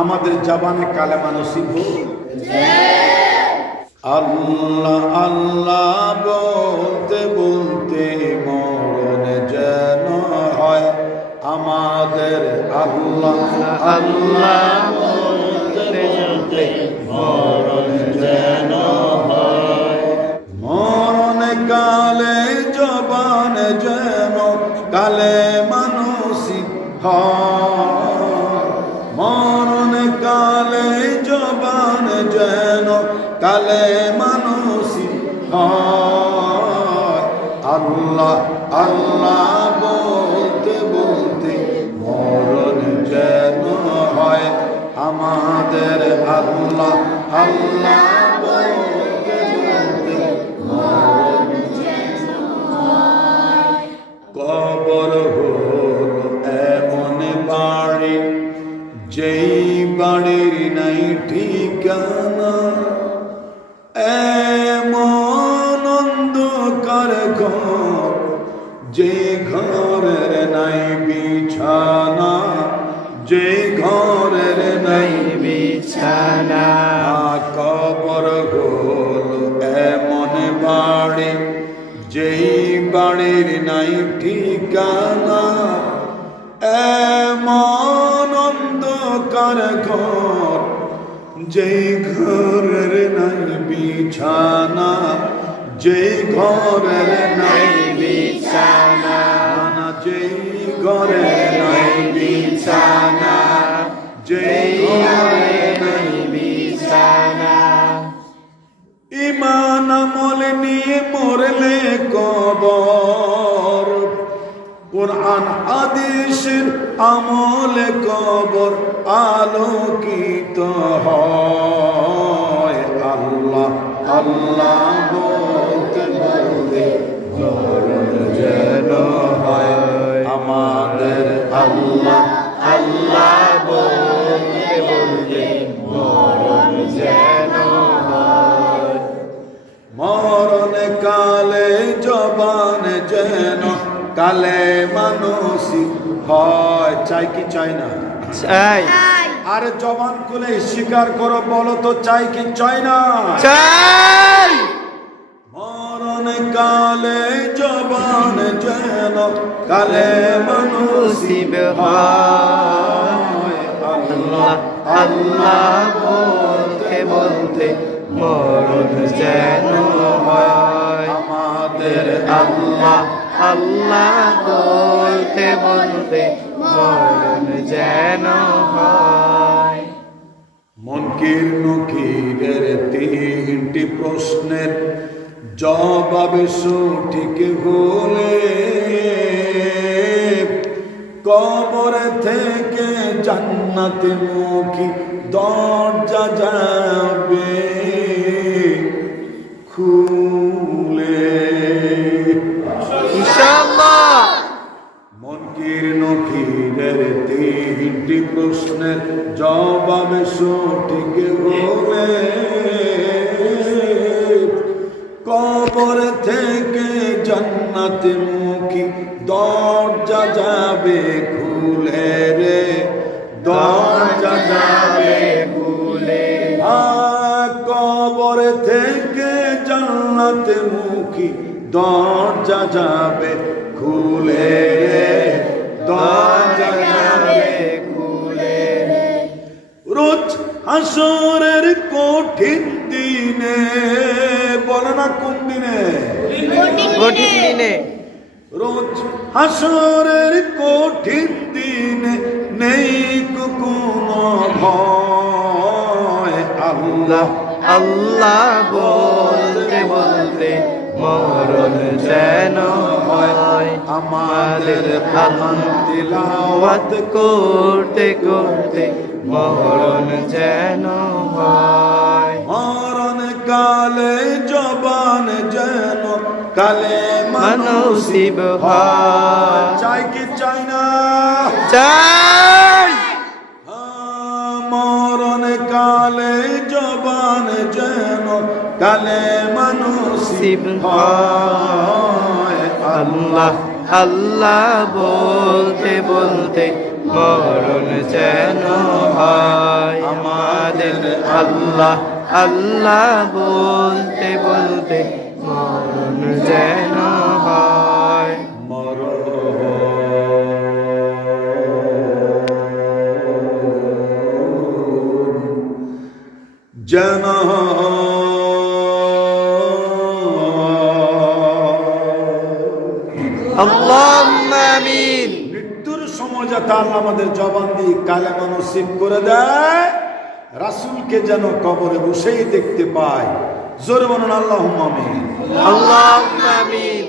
আমাদের জবানে কালেমা নসিব হোক। আল্লাহ আল্লাহ বলতে বলতে মরণ যেন হয় আমাদের। আল্লাহ আল্লাহ বলতে বলতে মরণ যেন হয়। মরণ কালে জবান যেন কালেমা নসিব হয়। মরণ কালে জবান যেন কালেমা নসিব হয়। আল্লাহ আল্লাহ বলতে বলতে মরণ যেন হয় আমাদের। আল্লাহ আল্লাহ বলতে বলতে মরণ যেন হয়। কবর হলো এমন বাড়ি যেই বাড়ির নাই ঠিকানা, এমন অন্ধকার ঘর যে ঘরের নাই বিছানা, যে ঘরের নাই বিছানা। কবর হলো এমন বাড়ি যেই বাড়ির নাই ঠিকানা, এমন অন্ধকার ঘর যেই ঘরের নাই বিছানা, যেই ঘরের নাই বিছানা, যেই ঘরের নাই বিছানা, যেই ঘরের নাই বিছানা। ঈমান আমল নিয়ে মরলে কবর, কুরআন হাদিসের আমলে কবর আলোকিত হয়। আল্লাহ আল্লাহ বলতে বলতে মরণ যেন হয় আমাদের। আল্লাহ আল্লাহ বলতে বলতে মরণ যেন হয়। মরণ কালে জবান যেন কালেমা নসিব হয়। চাই কি চাই না? চাই। আরে জবান খুলে স্বীকার করো, বলো তো চাই কি চাই না? চাই। মরণ কালে জবান যেন কালেমা নসিব হয়। আল্লাহ আল্লাহ বলতে বলতে মরণ যেন হয় আমাদের। আল্লাহ আল্লাহ বলতে বলতে মরণ যেন হয়। মুনকির নকিরের তিনটি প্রশ্নের জবাব সঠিক হলে কবর থেকে জান্নাতে মুখী দরজা যাবে খুলে ইনশাআল্লাহ। মুনকির নকিরের তিনটি প্রশ্নের জবাব সঠিক হলে কবর থেকে জান্নাতে মুখী দরজা যাবে খুলে রে, দরজা যাবে খুলে। কবর থেকে জান্নাতে মুখী দরজা যাবে খুলে রে, দরজা যাবে খুলে। রোজ হাসরের কঠিন দিনে, বলে না কোন দিনে? কঠিন দিনে। রোজ হাসরের কঠিন দিনে নেই কোনো ভয়। আল্লাহ আল্লাহ বলতে বলতে মরণ যেন হয় আমাদের। আল্লাহ তিলাওয়াত করতে করতে মরণ যেন হয়। মরণ কালে জবান যেন কালেমা নসিব হয়। চাই কি চাই না? চাই। মরণ কালে জবান যেন কালেমা নসিব হয়। আল্লাহ আল্লাহ বলতে বলতে মরণ যেন হয় আল্লাহ আল্লাহ বলতে বলতে মরণ যেন হয়। যেন আল্লাহুম্মা আমিন। মৃত্যুর সময় যাতে আল্লাহ আমাদের জবান দিয়ে কালেমা নসিব করে দেয়, রাসূলকে যেন কবরে বসেই দেখতে পায়। জোরে বলুন আল্লাহুম্মা আমিন। আল্লাহুম্মা আমিন।